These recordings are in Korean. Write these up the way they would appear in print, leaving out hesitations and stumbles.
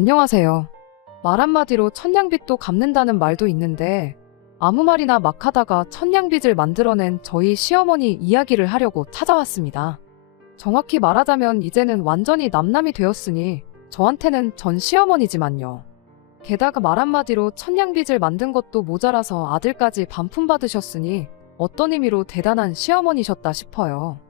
안녕하세요. 말 한마디로 천냥빚도 갚는다는 말도 있는데 아무 말이나 막 하다가 천냥빚을 만들어낸 저희 시어머니 이야기를 하려고 찾아왔습니다. 정확히 말하자면 이제는 완전히 남남이 되었으니 저한테는 전 시어머니지만요. 게다가 말 한마디로 천냥빚을 만든 것도 모자라서 아들까지 반품받으셨으니 어떤 의미로 대단한 시어머니셨다 싶어요.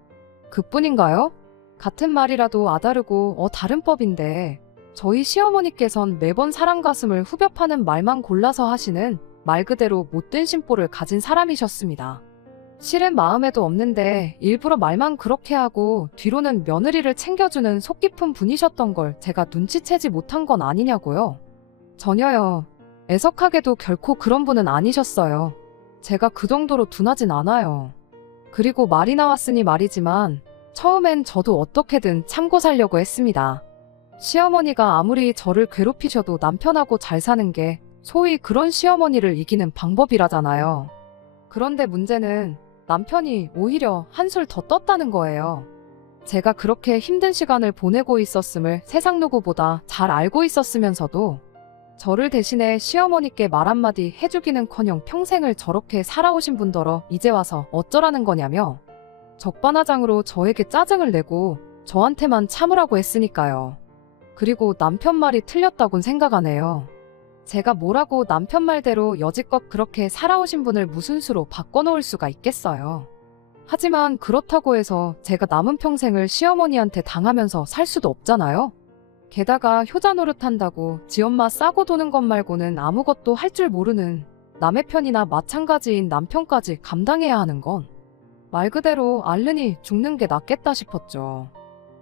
그뿐인가요? 같은 말이라도 아다르고 다른 법인데 저희 시어머니께선 매번 사람 가슴을 후벼 파는 말만 골라서 하시는 말 그대로 못된 심보를 가진 사람이셨습니다. 실은 마음에도 없는데 일부러 말만 그렇게 하고 뒤로는 며느리를 챙겨주는 속 깊은 분이셨던 걸 제가 눈치채지 못한 건 아니냐고요. 전혀요. 애석하게도 결코 그런 분은 아니셨어요. 제가 그 정도로 둔하진 않아요. 그리고 말이 나왔으니 말이지만 처음엔 저도 어떻게든 참고 살려고 했습니다. 시어머니가 아무리 저를 괴롭히셔도 남편하고 잘 사는 게 소위 그런 시어머니를 이기는 방법이라잖아요. 그런데 문제는 남편이 오히려 한술 더 떴다는 거예요. 제가 그렇게 힘든 시간을 보내고 있었음을 세상 누구보다 잘 알고 있었으면서도 저를 대신해 시어머니께 말 한마디 해주기는커녕 평생을 저렇게 살아오신 분더러 이제 와서 어쩌라는 거냐며 적반하장으로 저에게 짜증을 내고 저한테만 참으라고 했으니까요. 그리고 남편 말이 틀렸다곤 생각하네요. 제가 뭐라고 남편 말대로 여지껏 그렇게 살아오신 분을 무슨 수로 바꿔놓을 수가 있겠어요. 하지만 그렇다고 해서 제가 남은 평생을 시어머니한테 당하면서 살 수도 없잖아요. 게다가 효자 노릇한다고 지 엄마 싸고 도는 것 말고는 아무것도 할 줄 모르는 남의 편이나 마찬가지인 남편까지 감당해야 하는 건 말 그대로 앓느니 죽는 게 낫겠다 싶었죠.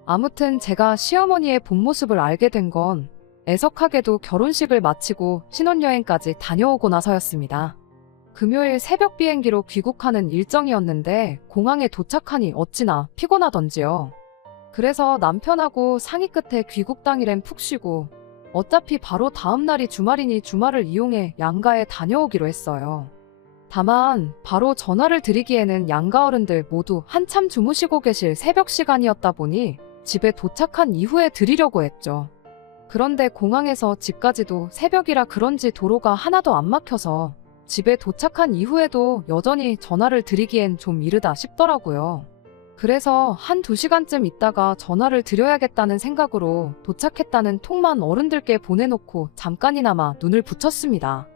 아무튼 제가 시어머니의 본 모습을 알게 된 건 애석하게도 결혼식을 마치고 신혼여행까지 다녀오고 나서였습니다. 금요일 새벽 비행기로 귀국하는 일정이었는데 공항에 도착하니 어찌나 피곤하던지요. 그래서 남편하고 상의 끝에 귀국 당일엔 푹 쉬고 어차피 바로 다음 날이 주말이니 주말을 이용해 양가에 다녀오기로 했어요. 다만 바로 전화를 드리기에는 양가 어른들 모두 한참 주무시고 계실 새벽 시간이었다 보니 집에 도착한 이후에 드리려고 했죠. 그런데 공항에서 집까지도 새벽이라 그런지 도로가 하나도 안 막혀서 집에 도착한 이후에도 여전히 전화를 드리기엔 좀 이르다 싶더라고요. 그래서 한 2시간쯤 있다가 전화를 드려야겠다는 생각으로 도착했다는 톡만 어른들께 보내놓고 잠깐이나마 눈을 붙였습니다.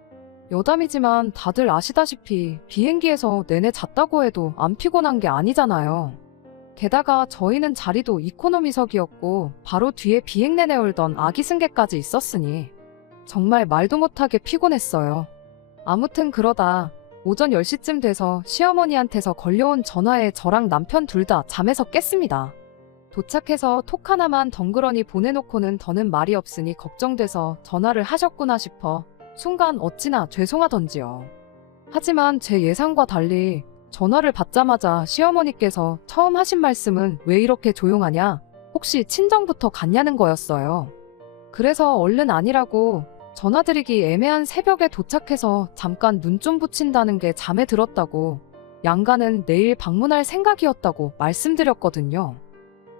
여담이지만 다들 아시다시피 비행기에서 내내 잤다고 해도 안 피곤한 게 아니잖아요. 게다가 저희는 자리도 이코노미석이었고 바로 뒤에 비행 내내 울던 아기 승객까지 있었으니 정말 말도 못하게 피곤했어요. 아무튼 그러다 오전 10시쯤 돼서 시어머니한테서 걸려온 전화에 저랑 남편 둘 다 잠에서 깼습니다. 도착해서 톡 하나만 덩그러니 보내놓고는 더는 말이 없으니 걱정돼서 전화를 하셨구나 싶어 순간 어찌나 죄송하던지요. 하지만 제 예상과 달리 전화를 받자마자 시어머니께서 처음 하신 말씀은 왜 이렇게 조용하냐? 혹시 친정부터 갔냐는 거였어요. 그래서 얼른 아니라고 전화드리기 애매한 새벽에 도착해서 잠깐 눈 좀 붙인다는 게 잠에 들었다고 양가는 내일 방문할 생각이었다고 말씀드렸거든요.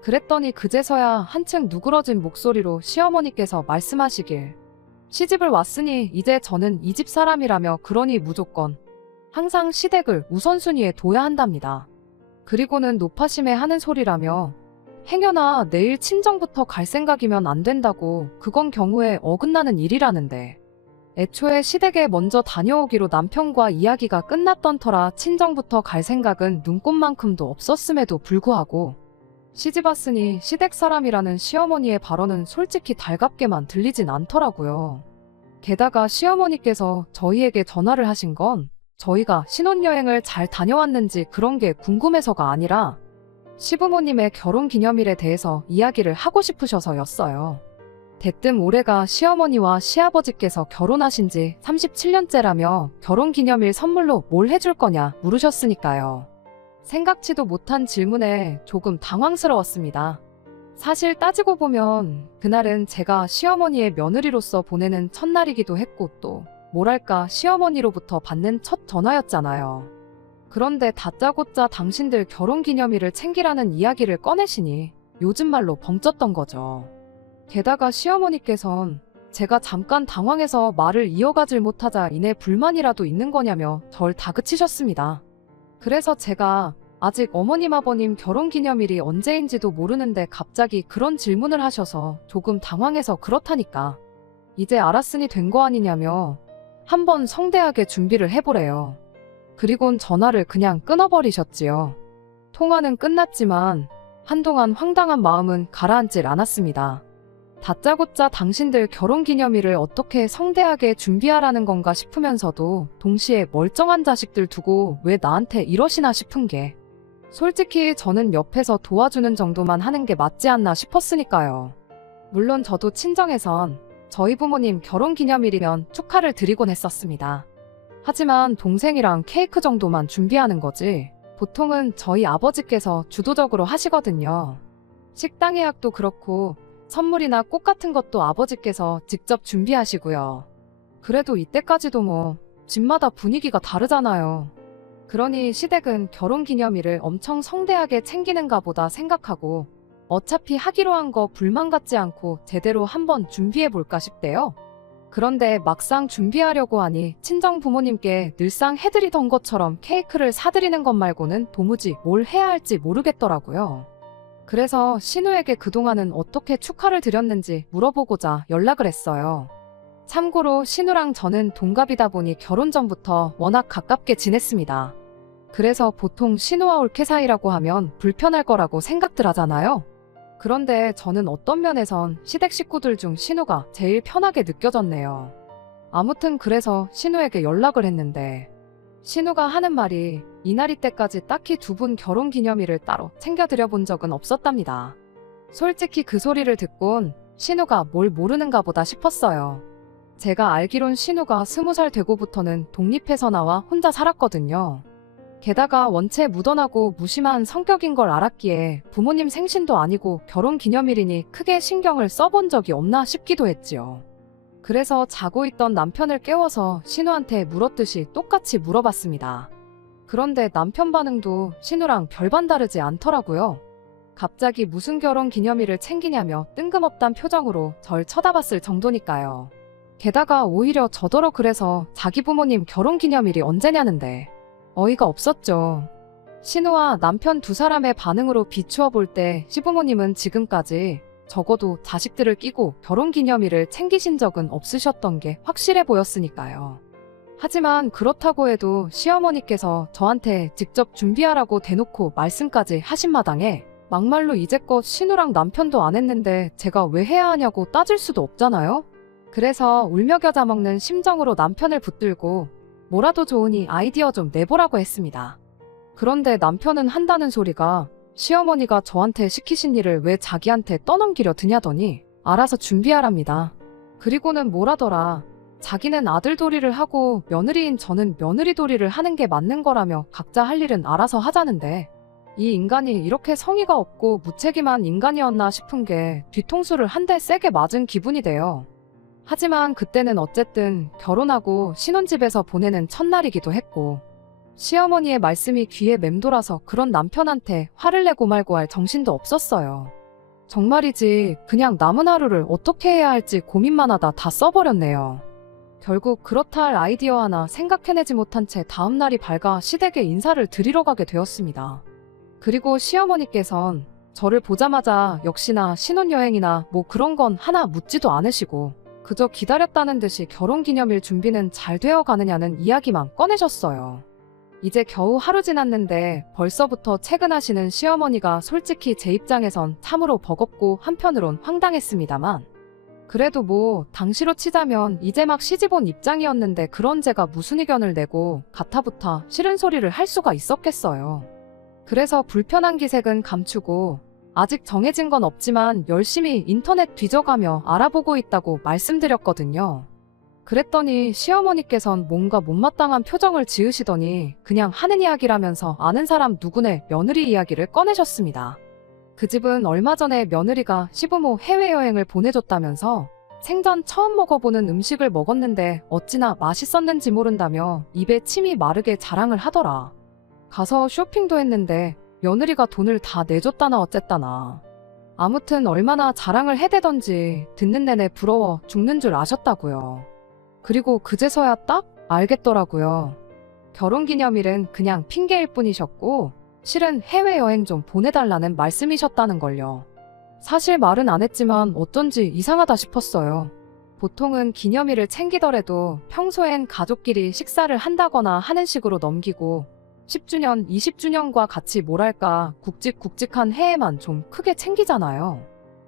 그랬더니 그제서야 한층 누그러진 목소리로 시어머니께서 말씀하시길 시집을 왔으니 이제 저는 이 집 사람이라며 그러니 무조건 항상 시댁을 우선순위에 둬야 한답니다. 그리고는 노파심에 하는 소리라며 행여나 내일 친정부터 갈 생각이면 안 된다고 그건 경우에 어긋나는 일이라는데 애초에 시댁에 먼저 다녀오기로 남편과 이야기가 끝났던 터라 친정부터 갈 생각은 눈꼽만큼도 없었음에도 불구하고 시집 왔으니 시댁 사람이라는 시어머니의 발언은 솔직히 달갑게만 들리진 않더라고요. 게다가 시어머니께서 저희에게 전화를 하신 건 저희가 신혼여행을 잘 다녀왔는지 그런 게 궁금해서가 아니라 시부모님의 결혼기념일에 대해서 이야기를 하고 싶으셔서였어요. 대뜸 올해가 시어머니와 시아버지께서 결혼하신 지 37년째라며 결혼기념일 선물로 뭘 해줄 거냐 물으셨으니까요. 생각지도 못한 질문에 조금 당황스러웠습니다. 사실 따지고 보면 그날은 제가 시어머니의 며느리로서 보내는 첫날이기도 했고 또 뭐랄까 시어머니로부터 받는 첫 전화였잖아요. 그런데 다짜고짜 당신들 결혼기념일을 챙기라는 이야기를 꺼내시니 요즘 말로 벙쪘던 거죠. 게다가 시어머니께선 제가 잠깐 당황해서 말을 이어가질 못하자 이내 불만이라도 있는 거냐며 절 다그치셨습니다. 그래서 제가 아직 어머님 아버님 결혼기념일이 언제인지도 모르는데 갑자기 그런 질문을 하셔서 조금 당황해서 그렇다니까. 이제 알았으니 된 거 아니냐며 한번 성대하게 준비를 해보래요. 그리곤 전화를 그냥 끊어버리셨지요. 통화는 끝났지만 한동안 황당한 마음은 가라앉질 않았습니다. 다짜고짜 당신들 결혼기념일을 어떻게 성대하게 준비하라는 건가 싶으면서도 동시에 멀쩡한 자식들 두고 왜 나한테 이러시나 싶은 게 솔직히 저는 옆에서 도와주는 정도만 하는 게 맞지 않나 싶었으니까요. 물론 저도 친정에선 저희 부모님 결혼기념일이면 축하를 드리곤 했었습니다. 하지만 동생이랑 케이크 정도만 준비하는 거지 보통은 저희 아버지께서 주도적으로 하시거든요. 식당 예약도 그렇고 선물이나 꽃 같은 것도 아버지께서 직접 준비하시고요. 그래도 이때까지도 뭐 집마다 분위기가 다르잖아요. 그러니 시댁은 결혼기념일을 엄청 성대하게 챙기는가 보다 생각하고 어차피 하기로 한 거 불만 갖지 않고 제대로 한번 준비해볼까 싶대요. 그런데 막상 준비하려고 하니 친정 부모님께 늘상 해드리던 것처럼 케이크를 사드리는 것 말고는 도무지 뭘 해야 할지 모르겠더라고요. 그래서 신우에게 그동안은 어떻게 축하를 드렸는지 물어보고자 연락을 했어요. 참고로 신우랑 저는 동갑이다 보니 결혼 전부터 워낙 가깝게 지냈습니다. 그래서 보통 신우와 올케 사이라고 하면 불편할 거라고 생각들 하잖아요. 그런데 저는 어떤 면에선 시댁 식구들 중 신우가 제일 편하게 느껴졌네요. 아무튼 그래서 신우에게 연락을 했는데 신우가 하는 말이 이날이 때까지 딱히 두 분 결혼기념일을 따로 챙겨드려 본 적은 없었답니다. 솔직히 그 소리를 듣곤 신우가 뭘 모르는가 보다 싶었어요. 제가 알기론 신우가 20살 되고부터는 독립해서 나와 혼자 살았거든요. 게다가 원체 무던하고 무심한 성격인 걸 알았기에 부모님 생신도 아니고 결혼기념일이니 크게 신경을 써본 적이 없나 싶기도 했지요. 그래서 자고 있던 남편을 깨워서 신우한테 물었듯이 똑같이 물어봤습니다. 그런데 남편 반응도 신우랑 별반 다르지 않더라고요. 갑자기 무슨 결혼기념일을 챙기냐며 뜬금없단 표정으로 절 쳐다봤을 정도니까요. 게다가 오히려 저더러 그래서 자기 부모님 결혼기념일이 언제냐는데 어이가 없었죠. 신우와 남편 두 사람의 반응으로 비추어 볼 때 시부모님은 지금까지 적어도 자식들을 끼고 결혼기념일을 챙기신 적은 없으셨던 게 확실해 보였으니까요. 하지만 그렇다고 해도 시어머니께서 저한테 직접 준비하라고 대놓고 말씀까지 하신 마당에 막말로 이제껏 신우랑 남편도 안 했는데 제가 왜 해야 하냐고 따질 수도 없잖아요. 그래서 울며 겨자 먹는 심정으로 남편을 붙들고 뭐라도 좋으니 아이디어 좀 내보라고 했습니다. 그런데 남편은 한다는 소리가 시어머니가 저한테 시키신 일을 왜 자기한테 떠넘기려 드냐더니 알아서 준비하랍니다. 그리고는 뭐라더라. 자기는 아들도리를 하고 며느리인 저는 며느리도리를 하는 게 맞는 거라며 각자 할 일은 알아서 하자는데 이 인간이 이렇게 성의가 없고 무책임한 인간이었나 싶은 게 뒤통수를 한 대 세게 맞은 기분이 돼요. 하지만 그때는 어쨌든 결혼하고 신혼집에서 보내는 첫날이기도 했고 시어머니의 말씀이 귀에 맴돌아서 그런 남편한테 화를 내고 말고 할 정신도 없었어요. 정말이지 그냥 남은 하루를 어떻게 해야 할지 고민만 하다 다 써버렸네요. 결국 그렇다 할 아이디어 하나 생각해내지 못한 채 다음날이 밝아 시댁에 인사를 드리러 가게 되었습니다. 그리고 시어머니께선 저를 보자마자 역시나 신혼여행이나 뭐 그런 건 하나 묻지도 않으시고 그저 기다렸다는 듯이 결혼기념일 준비는 잘 되어 가느냐는 이야기만 꺼내셨어요. 이제 겨우 하루 지났는데 벌써부터 퇴근하시는 시어머니가 솔직히 제 입장에선 참으로 버겁고 한편으론 황당했습니다만 그래도 뭐 당시로 치자면 이제 막 시집 온 입장이었는데 그런 제가 무슨 의견을 내고 가타부타 싫은 소리를 할 수가 있었겠어요. 그래서 불편한 기색은 감추고 아직 정해진 건 없지만 열심히 인터넷 뒤져가며 알아보고 있다고 말씀드렸거든요. 그랬더니 시어머니께선 뭔가 못마땅한 표정을 지으시더니 그냥 하는 이야기라면서 아는 사람 누구네 며느리 이야기를 꺼내셨습니다. 그 집은 얼마 전에 며느리가 시부모 해외여행을 보내줬다면서 생전 처음 먹어보는 음식을 먹었는데 어찌나 맛있었는지 모른다며 입에 침이 마르게 자랑을 하더라. 가서 쇼핑도 했는데 며느리가 돈을 다 내줬다나 어쨌다나. 아무튼 얼마나 자랑을 해대던지 듣는 내내 부러워 죽는 줄 아셨다고요. 그리고 그제서야 딱 알겠더라고요. 결혼기념일은 그냥 핑계일 뿐이셨고 실은 해외여행 좀 보내달라는 말씀이셨다는 걸요. 사실 말은 안 했지만 어쩐지 이상하다 싶었어요. 보통은 기념일을 챙기더라도 평소엔 가족끼리 식사를 한다거나 하는 식으로 넘기고 10주년, 20주년과 같이 뭐랄까 굵직굵직한 해에만 좀 크게 챙기잖아요.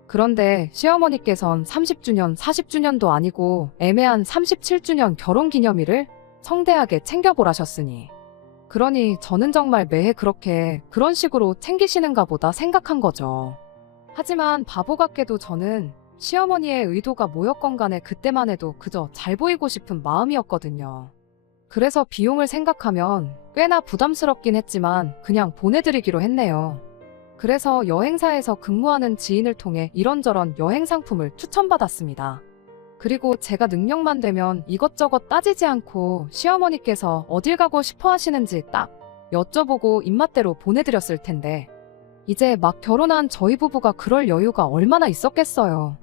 그런데 시어머니께선 30주년, 40주년도 아니고 애매한 37주년 결혼기념일을 성대하게 챙겨보라셨으니 그러니 저는 정말 매해 그렇게 그런 식으로 챙기시는가 보다 생각한 거죠. 하지만 바보 같게도 저는 시어머니의 의도가 뭐였건 간에 그때만 해도 그저 잘 보이고 싶은 마음이었거든요. 그래서 비용을 생각하면 꽤나 부담스럽긴 했지만 그냥 보내드리기로 했네요. 그래서 여행사에서 근무하는 지인을 통해 이런저런 여행 상품을 추천받았습니다. 그리고 제가 능력만 되면 이것저것 따지지 않고 시어머니께서 어딜 가고 싶어 하시는지 딱 여쭤보고 입맛대로 보내드렸을 텐데 이제 막 결혼한 저희 부부가 그럴 여유가 얼마나 있었겠어요.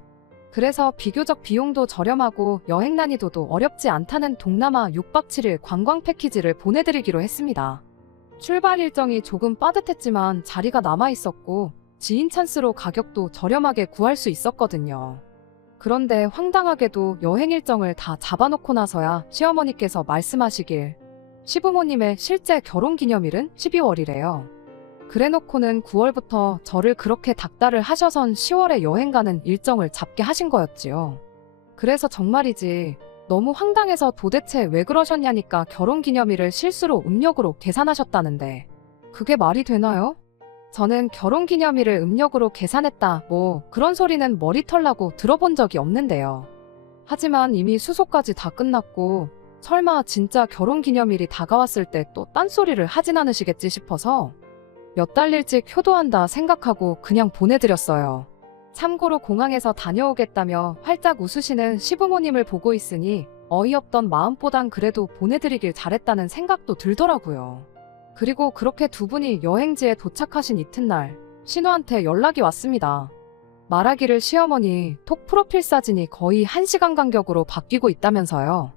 그래서 비교적 비용도 저렴하고 여행 난이도도 어렵지 않다는 동남아 6박 7일 관광 패키지를 보내드리기로 했습니다. 출발 일정이 조금 빠듯했지만 자리가 남아있었고 지인 찬스로 가격도 저렴하게 구할 수 있었거든요. 그런데 황당하게도 여행 일정을 다 잡아놓고 나서야 시어머니께서 말씀하시길 시부모님의 실제 결혼기념일은 12월이래요. 그래놓고는 9월부터 저를 그렇게 닥달을 하셔선 10월에 여행 가는 일정을 잡게 하신 거였지요. 그래서 정말이지 너무 황당해서 도대체 왜 그러셨냐니까 결혼기념일을 실수로 음력으로 계산하셨다는데 그게 말이 되나요? 저는 결혼기념일을 음력으로 계산했다 뭐 그런 소리는 머리털 나고 들어본 적이 없는데요. 하지만 이미 수소까지 다 끝났고 설마 진짜 결혼기념일이 다가왔을 때 또 딴소리를 하진 않으시겠지 싶어서 몇 달 일찍 효도한다 생각하고 그냥 보내드렸어요. 참고로 공항에서 다녀오겠다며 활짝 웃으시는 시부모님을 보고 있으니 어이없던 마음보단 그래도 보내드리길 잘했다는 생각도 들더라고요. 그리고 그렇게 두 분이 여행지에 도착하신 이튿날 신우한테 연락이 왔습니다. 말하기를 시어머니 톡 프로필 사진이 거의 1시간 간격으로 바뀌고 있다면서요.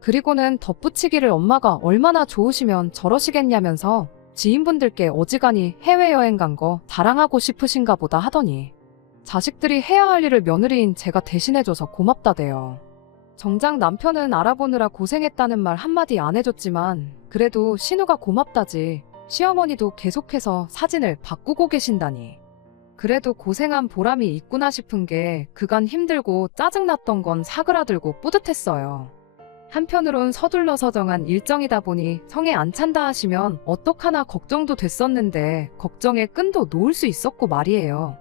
그리고는 덧붙이기를 엄마가 얼마나 좋으시면 저러시겠냐면서 지인분들께 어지간히 해외여행 간 거 자랑하고 싶으신가 보다 하더니 자식들이 해야 할 일을 며느리인 제가 대신해줘서 고맙다대요. 정작 남편은 알아보느라 고생했다는 말 한마디 안 해줬지만 그래도 신우가 고맙다지 시어머니도 계속해서 사진을 바꾸고 계신다니. 그래도 고생한 보람이 있구나 싶은 게 그간 힘들고 짜증났던 건 사그라들고 뿌듯했어요. 한편으론 서둘러서 정한 일정이다 보니 성에 안 찬다 하시면 어떡하나 걱정도 됐었는데 걱정의 끈도 놓을 수 있었고 말이에요.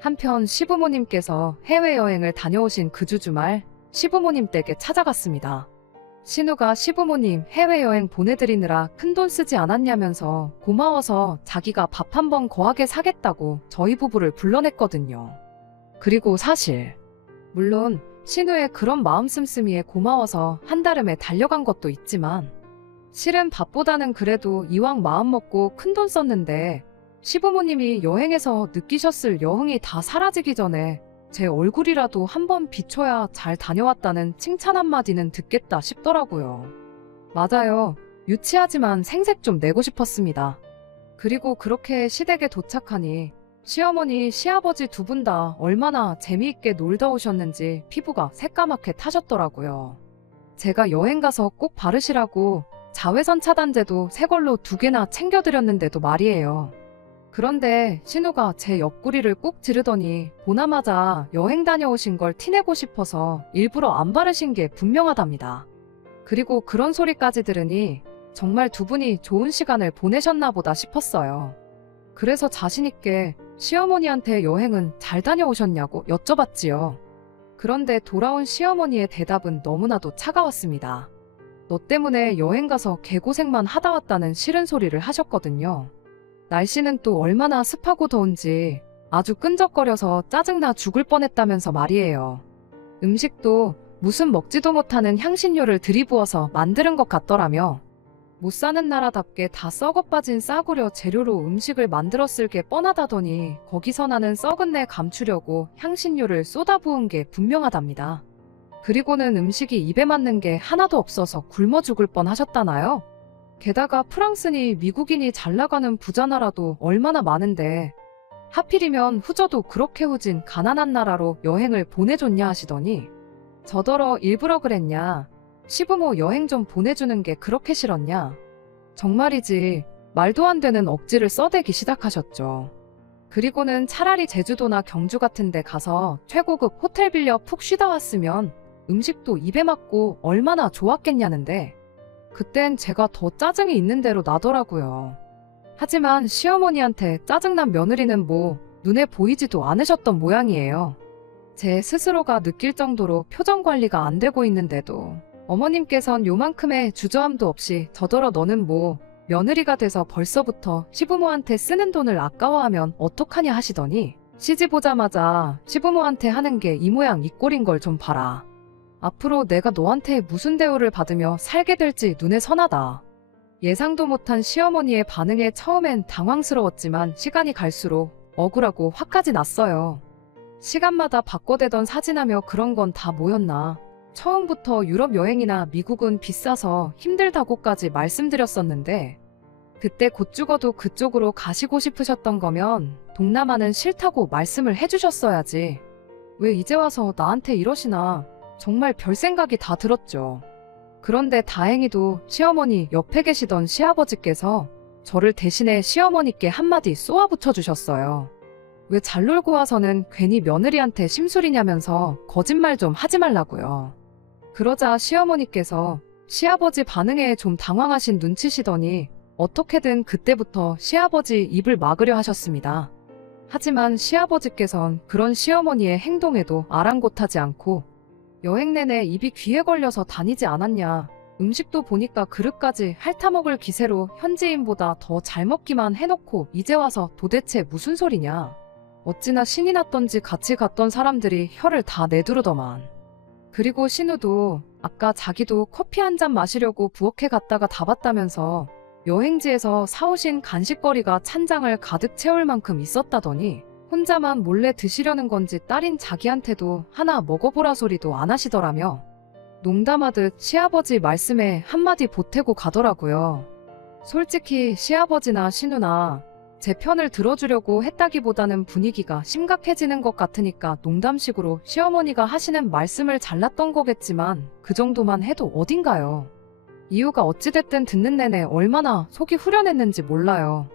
한편 시부모님께서 해외여행을 다녀오신 그 주 주말 시부모님 댁에 찾아갔습니다. 신우가 시부모님 해외여행 보내드리느라 큰돈 쓰지 않았냐면서 고마워서 자기가 밥 한 번 거하게 사겠다고 저희 부부를 불러냈거든요. 그리고 사실 물론 신우의 그런 마음 씀씀이에 고마워서 한달음에 달려간 것도 있지만 실은 밥보다는 그래도 이왕 마음 먹고 큰돈 썼는데 시부모님이 여행에서 느끼셨을 여흥이 다 사라지기 전에 제 얼굴이라도 한번 비춰야 잘 다녀왔다는 칭찬 한마디는 듣겠다 싶더라고요. 맞아요. 유치하지만 생색 좀 내고 싶었습니다. 그리고 그렇게 시댁에 도착하니 시어머니, 시아버지 두 분 다 얼마나 재미있게 놀다 오셨는지 피부가 새까맣게 타셨더라고요. 제가 여행 가서 꼭 바르시라고 자외선 차단제도 새 걸로 2개나 챙겨드렸는데도 말이에요. 그런데 신우가 제 옆구리를 꾹 찌르더니 보나마자 여행 다녀오신 걸 티내고 싶어서 일부러 안 바르신 게 분명하답니다. 그리고 그런 소리까지 들으니 정말 두 분이 좋은 시간을 보내셨나 보다 싶었어요. 그래서 자신있게 시어머니한테 여행은 잘 다녀오셨냐고 여쭤봤지요. 그런데 돌아온 시어머니의 대답은 너무나도 차가웠습니다. 너 때문에 여행 가서 개고생만 하다 왔다는 싫은 소리를 하셨거든요. 날씨는 또 얼마나 습하고 더운지 아주 끈적거려서 짜증나 죽을 뻔했다면서 말이에요. 음식도 무슨 먹지도 못하는 향신료를 들이부어서 만드는 것 같더라며. 못 사는 나라답게 다 썩어빠진 싸구려 재료로 음식을 만들었을 게 뻔하다더니 거기서 나는 썩은 내 감추려고 향신료를 쏟아부은 게 분명하답니다. 그리고는 음식이 입에 맞는 게 하나도 없어서 굶어 죽을 뻔하셨다나요? 게다가 프랑스니 미국인이 잘 나가는 부자나라도 얼마나 많은데 하필이면 후저도 그렇게 후진 가난한 나라로 여행을 보내줬냐 하시더니 저더러 일부러 그랬냐? 시부모 여행 좀 보내주는 게 그렇게 싫었냐? 정말이지 말도 안 되는 억지를 써대기 시작하셨죠. 그리고는 차라리 제주도나 경주 같은 데 가서 최고급 호텔 빌려 푹 쉬다 왔으면 음식도 입에 맞고 얼마나 좋았겠냐는데 그땐 제가 더 짜증이 있는 대로 나더라고요. 하지만 시어머니한테 짜증난 며느리는 뭐 눈에 보이지도 않으셨던 모양이에요. 제 스스로가 느낄 정도로 표정 관리가 안 되고 있는데도 어머님께선 요만큼의 주저함도 없이 저더러 너는 뭐 며느리가 돼서 벌써부터 시부모한테 쓰는 돈을 아까워하면 어떡하냐 하시더니 시집 오자마자 시부모한테 하는 게 이 모양 이 꼴인 걸 좀 봐라. 앞으로 내가 너한테 무슨 대우를 받으며 살게 될지 눈에 선하다. 예상도 못한 시어머니의 반응에 처음엔 당황스러웠지만 시간이 갈수록 억울하고 화까지 났어요. 시간마다 바꿔대던 사진하며 그런 건 다 뭐였나. 처음부터 유럽 여행이나 미국은 비싸서 힘들다고까지 말씀드렸었는데 그때 곧 죽어도 그쪽으로 가시고 싶으셨던 거면 동남아는 싫다고 말씀을 해주셨어야지. 왜 이제 와서 나한테 이러시나. 정말 별 생각이 다 들었죠. 그런데 다행히도 시어머니 옆에 계시던 시아버지께서 저를 대신해 시어머니께 한마디 쏘아붙여 주셨어요. 왜 잘 놀고 와서는 괜히 며느리한테 심술이냐면서 거짓말 좀 하지 말라고요. 그러자 시어머니께서 시아버지 반응에 좀 당황하신 눈치시더니 어떻게든 그때부터 시아버지 입을 막으려 하셨습니다. 하지만 시아버지께선 그런 시어머니의 행동에도 아랑곳하지 않고 여행 내내 입이 귀에 걸려서 다니지 않았냐. 음식도 보니까 그릇까지 핥아먹을 기세로 현지인보다 더 잘 먹기만 해놓고 이제 와서 도대체 무슨 소리냐. 어찌나 신이 났던지 같이 갔던 사람들이 혀를 다 내두르더만. 그리고 신우도 아까 자기도 커피 한 잔 마시려고 부엌에 갔다가 다 봤다면서 여행지에서 사오신 간식거리가 찬장을 가득 채울 만큼 있었다더니 혼자만 몰래 드시려는 건지 딸인 자기한테도 하나 먹어보라 소리도 안 하시더라며. 농담하듯 시아버지 말씀에 한마디 보태고 가더라고요. 솔직히 시아버지나 신우나 제 편을 들어주려고 했다기보다는 분위기가 심각해지는 것 같으니까 농담식으로 시어머니가 하시는 말씀을 잘랐던 거겠지만 그 정도만 해도 어딘가요. 이유가 어찌됐든 듣는 내내 얼마나 속이 후련했는지 몰라요.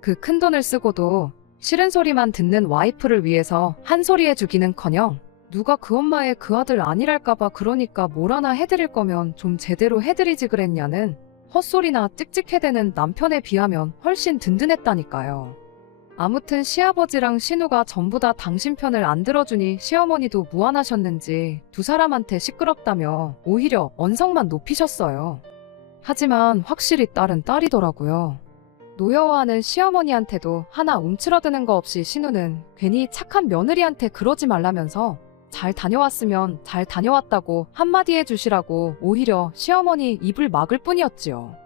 그 큰돈을 쓰고도 싫은 소리만 듣는 와이프를 위해서 한 소리 해주기는커녕 누가 그 엄마의 그 아들 아니랄까봐 그러니까 뭘 하나 해드릴 거면 좀 제대로 해드리지 그랬냐는 헛소리나 찍찍해대는 남편에 비하면 훨씬 든든했다니까요. 아무튼 시아버지랑 신우가 전부 다 당신 편을 안 들어주니 시어머니도 무안하셨는지 두 사람한테 시끄럽다며 오히려 언성만 높이셨어요. 하지만 확실히 딸은 딸이더라고요. 노여워하는 시어머니한테도 하나 움츠러드는 거 없이 신우는 괜히 착한 며느리한테 그러지 말라면서 잘 다녀왔으면 잘 다녀왔다고 한마디 해주시라고 오히려 시어머니 입을 막을 뿐이었지요.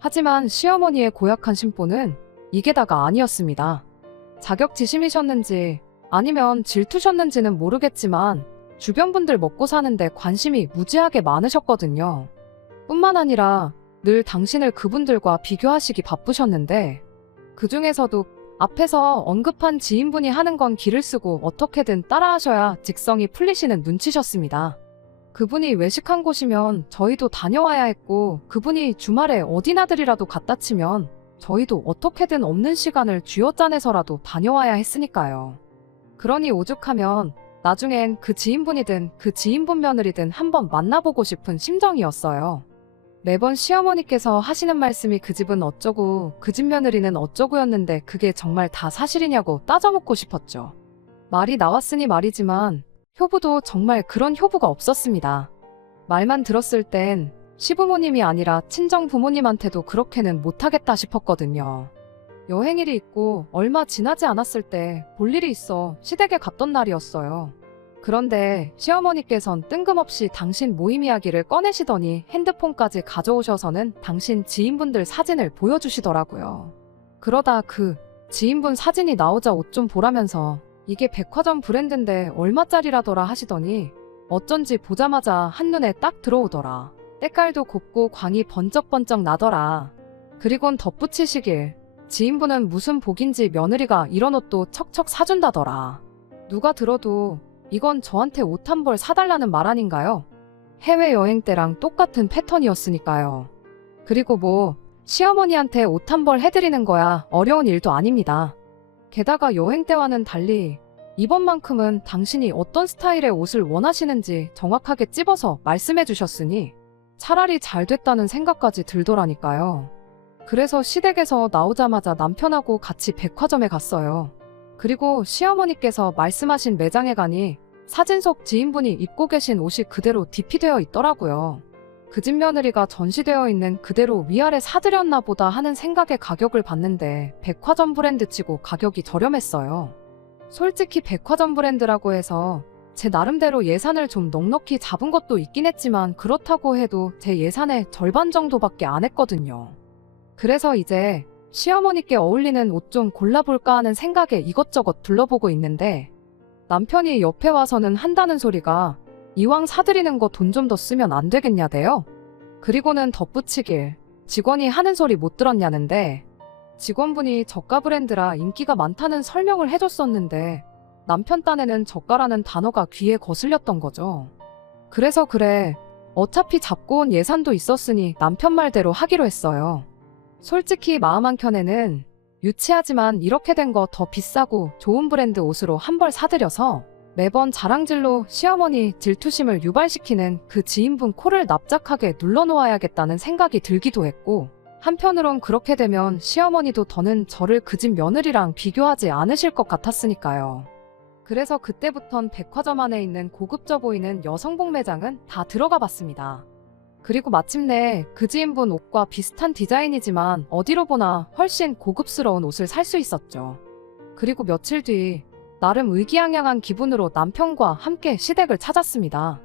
하지만 시어머니의 고약한 심보는 이게 다가 아니었습니다. 자격지심이셨는지 아니면 질투셨는지는 모르겠지만 주변 분들 먹고 사는데 관심이 무지하게 많으셨거든요. 뿐만 아니라 늘 당신을 그분들과 비교하시기 바쁘셨는데 그 중에서도 앞에서 언급한 지인분이 하는 건 기를 쓰고 어떻게든 따라하셔야 직성이 풀리시는 눈치셨습니다. 그분이 외식한 곳이면 저희도 다녀와야 했고 그분이 주말에 어디 나들이라도 갔다 치면 저희도 어떻게든 없는 시간을 쥐어짜내서라도 다녀와야 했으니까요. 그러니 오죽하면 나중엔 그 지인분이든 그 지인분 며느리든 한번 만나보고 싶은 심정이었어요. 매번 시어머니께서 하시는 말씀이 그 집은 어쩌고 그 집 며느리는 어쩌고였는데 그게 정말 다 사실이냐고 따져묻고 싶었죠. 말이 나왔으니 말이지만 효부도 정말 그런 효부가 없었습니다. 말만 들었을 땐 시부모님이 아니라 친정 부모님한테도 그렇게는 못하겠다 싶었거든요. 여행일이 있고 얼마 지나지 않았을 때 볼 일이 있어 시댁에 갔던 날이었어요. 그런데 시어머니께선 뜬금없이 당신 모임 이야기를 꺼내시더니 핸드폰까지 가져오셔서는 당신 지인분들 사진을 보여주시더라고요. 그러다 그 지인분 사진이 나오자 옷 좀 보라면서 이게 백화점 브랜드인데 얼마짜리라더라 하시더니 어쩐지 보자마자 한눈에 딱 들어오더라. 때깔도 곱고 광이 번쩍번쩍 나더라. 그리곤 덧붙이시길 지인분은 무슨 복인지 며느리가 이런 옷도 척척 사준다더라. 누가 들어도 이건 저한테 옷 한 벌 사달라는 말 아닌가요? 해외여행 때랑 똑같은 패턴이었으니까요. 그리고 뭐 시어머니한테 옷 한 벌 해드리는 거야 어려운 일도 아닙니다. 게다가 여행 때와는 달리 이번만큼은 당신이 어떤 스타일의 옷을 원하시는지 정확하게 찝어서 말씀해 주셨으니 차라리 잘 됐다는 생각까지 들더라니까요. 그래서 시댁에서 나오자마자 남편하고 같이 백화점에 갔어요. 그리고 시어머니께서 말씀하신 매장에 가니 사진 속 지인분이 입고 계신 옷이 그대로 DP되어 있더라고요. 그 집 며느리가 전시되어 있는 그대로 위아래 사드렸나 보다 하는 생각에 가격을 봤는데 백화점 브랜드치고 가격이 저렴했어요. 솔직히 백화점 브랜드라고 해서 제 나름대로 예산을 좀 넉넉히 잡은 것도 있긴 했지만 그렇다고 해도 제 예산의 절반 정도밖에 안 했거든요. 그래서 이제 시어머니께 어울리는 옷 좀 골라볼까 하는 생각에 이것저것 둘러보고 있는데 남편이 옆에 와서는 한다는 소리가 이왕 사드리는 거 돈 좀 더 쓰면 안 되겠냐대요. 그리고는 덧붙이길 직원이 하는 소리 못 들었냐는데 직원분이 저가 브랜드라 인기가 많다는 설명을 해줬었는데 남편 딴에는 저가라는 단어가 귀에 거슬렸던 거죠. 그래서 그래 어차피 잡고 온 예산도 있었으니 남편 말대로 하기로 했어요. 솔직히 마음 한켠에는 유치하지만 이렇게 된 거 더 비싸고 좋은 브랜드 옷으로 한 벌 사드려서 매번 자랑질로 시어머니 질투심을 유발시키는 그 지인분 코를 납작하게 눌러놓아야겠다는 생각이 들기도 했고 한편으론 그렇게 되면 시어머니도 더는 저를 그 집 며느리랑 비교하지 않으실 것 같았으니까요. 그래서 그때부턴 백화점 안에 있는 고급져 보이는 여성복 매장은 다 들어가 봤습니다. 그리고 마침내 그 지인분 옷과 비슷한 디자인이지만 어디로 보나 훨씬 고급스러운 옷을 살 수 있었죠. 그리고 며칠 뒤 나름 의기양양한 기분으로 남편과 함께 시댁을 찾았습니다.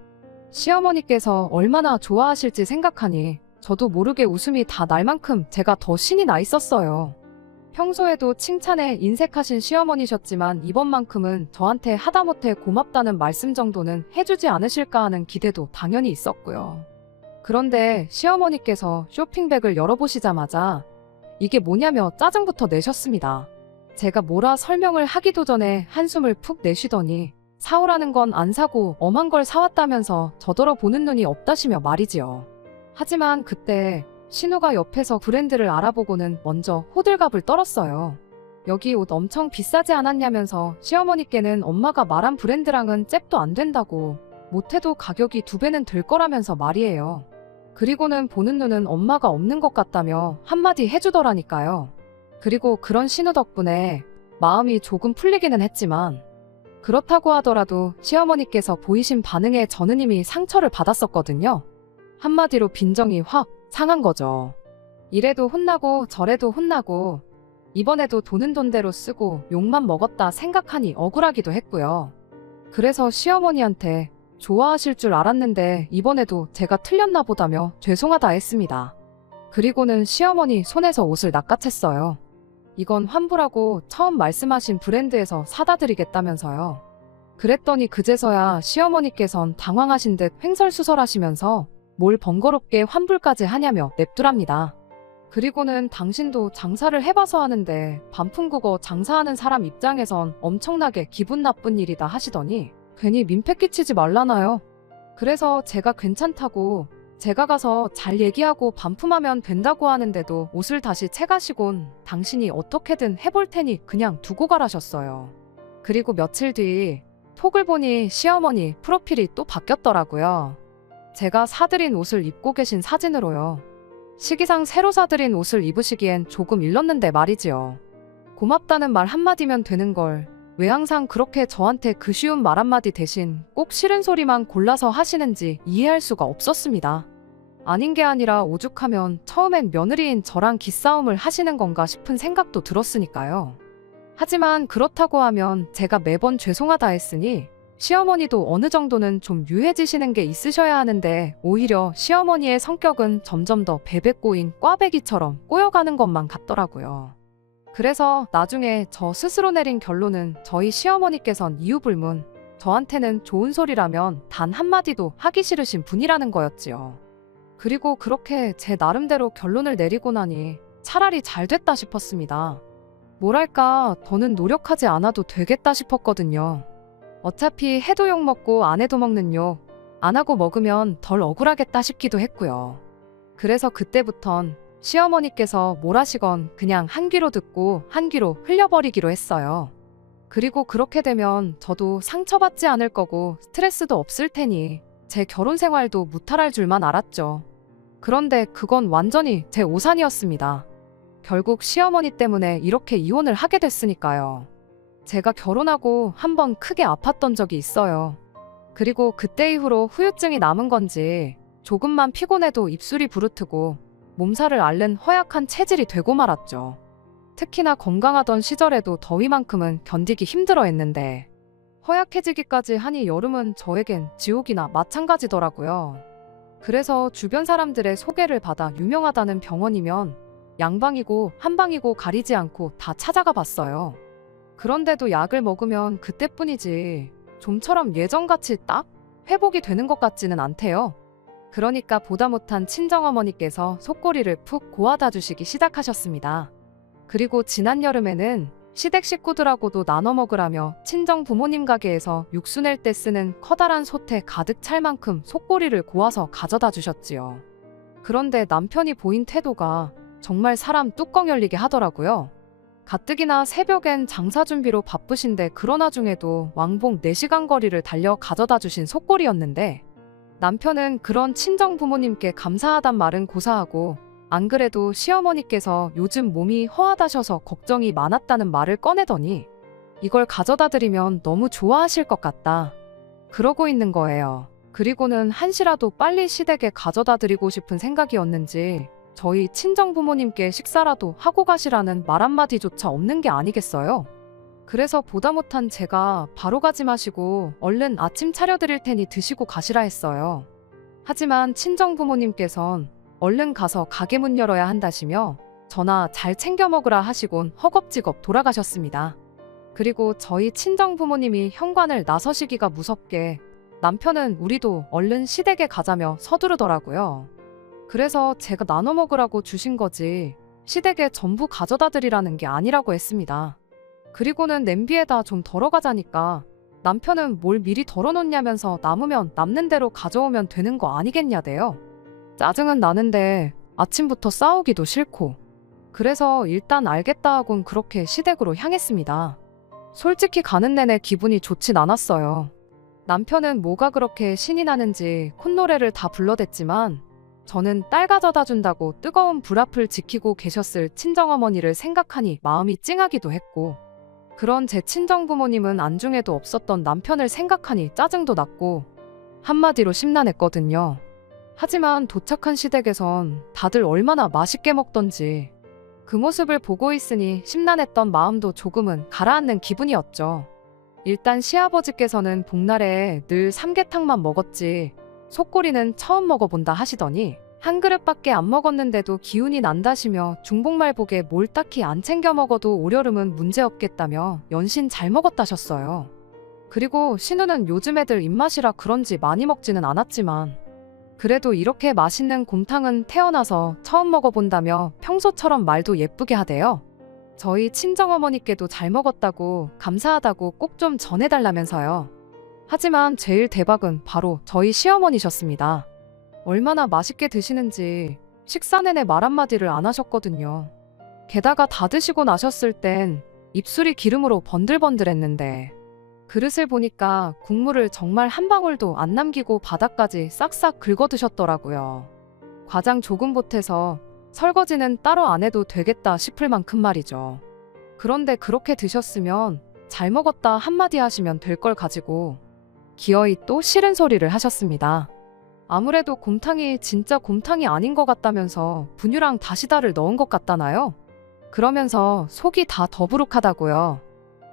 시어머니께서 얼마나 좋아하실지 생각하니 저도 모르게 웃음이 다 날 만큼 제가 더 신이 나 있었어요. 평소에도 칭찬에 인색하신 시어머니셨지만 이번만큼은 저한테 하다못해 고맙다는 말씀 정도는 해주지 않으실까 하는 기대도 당연히 있었고요. 그런데 시어머니께서 쇼핑백을 열어보시자마자 이게 뭐냐며 짜증부터 내셨습니다. 제가 뭐라 설명을 하기도 전에 한숨을 푹 내쉬더니 사오라는 건 안 사고 엄한 걸 사왔다면서 저더러 보는 눈이 없다시며 말이지요. 하지만 그때 신우가 옆에서 브랜드를 알아보고는 먼저 호들갑을 떨었어요. 여기 옷 엄청 비싸지 않았냐면서 시어머니께는 엄마가 말한 브랜드랑은 잽도 안 된다고 못해도 가격이 2배는 들 거라면서 말이에요. 그리고는 보는 눈은 엄마가 없는 것 같다며 한마디 해주더라니까요. 그리고 그런 신우 덕분에 마음이 조금 풀리기는 했지만 그렇다고 하더라도 시어머니께서 보이신 반응에 저는 이미 상처를 받았었거든요. 한마디로 빈정이 확 상한 거죠. 이래도 혼나고 저래도 혼나고 이번에도 돈은 돈대로 쓰고 욕만 먹었다 생각하니 억울하기도 했고요. 그래서 시어머니한테 좋아하실 줄 알았는데 이번에도 제가 틀렸나 보다며 죄송하다 했습니다. 그리고는 시어머니 손에서 옷을 낚아챘어요. 이건 환불하고 처음 말씀하신 브랜드에서 사다 드리겠다면서요. 그랬더니 그제서야 시어머니께선 당황하신 듯 횡설수설하시면서 뭘 번거롭게 환불까지 하냐며 냅두랍니다. 그리고는 당신도 장사를 해봐서 하는데 반품국어 장사하는 사람 입장에선 엄청나게 기분 나쁜 일이다 하시더니 괜히 민폐 끼치지 말라나요. 그래서 제가 괜찮다고 제가 가서 잘 얘기하고 반품하면 된다고 하는데도 옷을 다시 채가시곤 당신이 어떻게든 해볼 테니 그냥 두고 가라셨어요. 그리고 며칠 뒤 톡을 보니 시어머니 프로필이 또 바뀌었더라고요. 제가 사드린 옷을 입고 계신 사진으로요. 시기상 새로 사드린 옷을 입으시기엔 조금 일렀는데 말이지요. 고맙다는 말 한마디면 되는 걸 왜 항상 그렇게 저한테 그 쉬운 말 한마디 대신 꼭 싫은 소리만 골라서 하시는지 이해할 수가 없었습니다. 아닌 게 아니라 오죽하면 처음엔 며느리인 저랑 기싸움을 하시는 건가 싶은 생각도 들었으니까요. 하지만 그렇다고 하면 제가 매번 죄송하다 했으니 시어머니도 어느 정도는 좀 유해지시는 게 있으셔야 하는데 오히려 시어머니의 성격은 점점 더 베베 꼬인 꽈배기처럼 꼬여가는 것만 같더라고요. 그래서 나중에 저 스스로 내린 결론은 저희 시어머니께선 이유불문 저한테는 좋은 소리라면 단 한마디도 하기 싫으신 분이라는 거였지요. 그리고 그렇게 제 나름대로 결론을 내리고 나니 차라리 잘 됐다 싶었습니다. 뭐랄까, 더는 노력하지 않아도 되겠다 싶었거든요. 어차피 해도 욕 먹고 안 해도 먹는 욕, 안 하고 먹으면 덜 억울하겠다 싶기도 했고요. 그래서 그때부턴 시어머니께서 뭘 하시건 그냥 한 귀로 듣고 한 귀로 흘려버리기로 했어요. 그리고 그렇게 되면 저도 상처받지 않을 거고 스트레스도 없을 테니 제 결혼 생활도 무탈할 줄만 알았죠. 그런데 그건 완전히 제 오산이었습니다. 결국 시어머니 때문에 이렇게 이혼을 하게 됐으니까요. 제가 결혼하고 한번 크게 아팠던 적이 있어요. 그리고 그때 이후로 후유증이 남은 건지 조금만 피곤해도 입술이 부르트고 몸살을 앓는 허약한 체질이 되고 말았죠. 특히나 건강하던 시절에도 더위만큼은 견디기 힘들어 했는데 허약해지기까지 하니 여름은 저에겐 지옥이나 마찬가지더라고요. 그래서 주변 사람들의 소개를 받아 유명하다는 병원이면 양방이고 한방이고 가리지 않고 다 찾아가 봤어요. 그런데도 약을 먹으면 그때뿐이지 좀처럼 예전같이 딱 회복이 되는 것 같지는 않대요. 그러니까 보다 못한 친정어머니께서 속꼬리를 푹 고아다 주시기 시작하셨습니다. 그리고 지난 여름에는 시댁 식구들하고도 나눠 먹으라며 친정 부모님 가게에서 육수 낼 때 쓰는 커다란 솥에 가득 찰 만큼 속꼬리를 고아서 가져다 주셨지요. 그런데 남편이 보인 태도가 정말 사람 뚜껑 열리게 하더라고요. 가뜩이나 새벽엔 장사 준비로 바쁘신데 그러나 중에도 왕복 4시간 거리를 달려 가져다 주신 속꼬리였는데 남편은 그런 친정 부모님께 감사하단 말은 고사하고 안 그래도 시어머니께서 요즘 몸이 허하다셔서 걱정이 많았다는 말을 꺼내더니 이걸 가져다 드리면 너무 좋아하실 것 같다. 그러고 있는 거예요. 그리고는 한시라도 빨리 시댁에 가져다 드리고 싶은 생각이었는지 저희 친정 부모님께 식사라도 하고 가시라는 말 한마디조차 없는 게 아니겠어요? 그래서 보다 못한 제가 바로 가지 마시고 얼른 아침 차려드릴 테니 드시고 가시라 했어요. 하지만 친정 부모님께선 얼른 가서 가게 문 열어야 한다시며 저나 잘 챙겨 먹으라 하시곤 허겁지겁 돌아가셨습니다. 그리고 저희 친정 부모님이 현관을 나서시기가 무섭게 남편은 우리도 얼른 시댁에 가자며 서두르더라고요. 그래서 제가 나눠 먹으라고 주신 거지 시댁에 전부 가져다 드리라는 게 아니라고 했습니다. 그리고는 냄비에다 좀 덜어가자니까 남편은 뭘 미리 덜어놓냐면서 남으면 남는 대로 가져오면 되는 거 아니겠냐대요. 짜증은 나는데 아침부터 싸우기도 싫고 그래서 일단 알겠다 하곤 그렇게 시댁으로 향했습니다. 솔직히 가는 내내 기분이 좋진 않았어요. 남편은 뭐가 그렇게 신이 나는지 콧노래를 다 불러댔지만 저는 딸 가져다 준다고 뜨거운 불 앞을 지키고 계셨을 친정어머니를 생각하니 마음이 찡하기도 했고 그런 제 친정부모님은 안중에도 없었던 남편을 생각하니 짜증도 났고 한마디로 심란했거든요. 하지만 도착한 시댁에선 다들 얼마나 맛있게 먹던지 그 모습을 보고 있으니 심란했던 마음도 조금은 가라앉는 기분이었죠. 일단 시아버지께서는 복날에 늘 삼계탕만 먹었지 속꼬리는 처음 먹어본다 하시더니 한 그릇밖에 안 먹었는데도 기운이 난다시며 중복말복에 뭘 딱히 안 챙겨 먹어도 올여름은 문제없겠다며 연신 잘 먹었다셨어요. 그리고 신우는 요즘 애들 입맛이라 그런지 많이 먹지는 않았지만 그래도 이렇게 맛있는 곰탕은 태어나서 처음 먹어본다며 평소처럼 말도 예쁘게 하대요. 저희 친정어머니께도 잘 먹었다고 감사하다고 꼭 좀 전해달라면서요. 하지만 제일 대박은 바로 저희 시어머니셨습니다. 얼마나 맛있게 드시는지 식사 내내 말 한마디를 안 하셨거든요. 게다가 다 드시고 나셨을 땐 입술이 기름으로 번들번들했는데 그릇을 보니까 국물을 정말 한 방울도 안 남기고 바닥까지 싹싹 긁어 드셨더라고요. 과장 조금 보태서 설거지는 따로 안 해도 되겠다 싶을 만큼 말이죠. 그런데 그렇게 드셨으면 잘 먹었다 한마디 하시면 될 걸 가지고 기어이 또 싫은 소리를 하셨습니다. 아무래도 곰탕이 진짜 곰탕이 아닌 것 같다면서 분유랑 다시다를 넣은 것 같다나요? 그러면서 속이 다 더부룩하다고요.